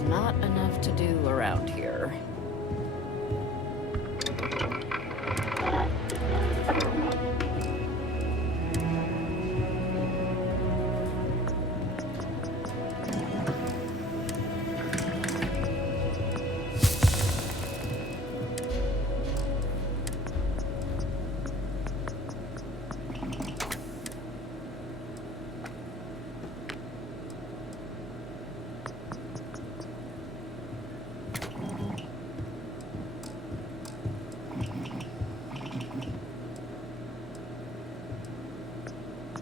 There's not enough to do around here.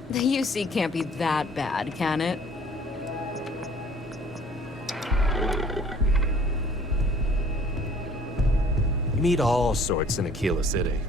The UC can't be that bad, can it? You meet all sorts in Aquila City.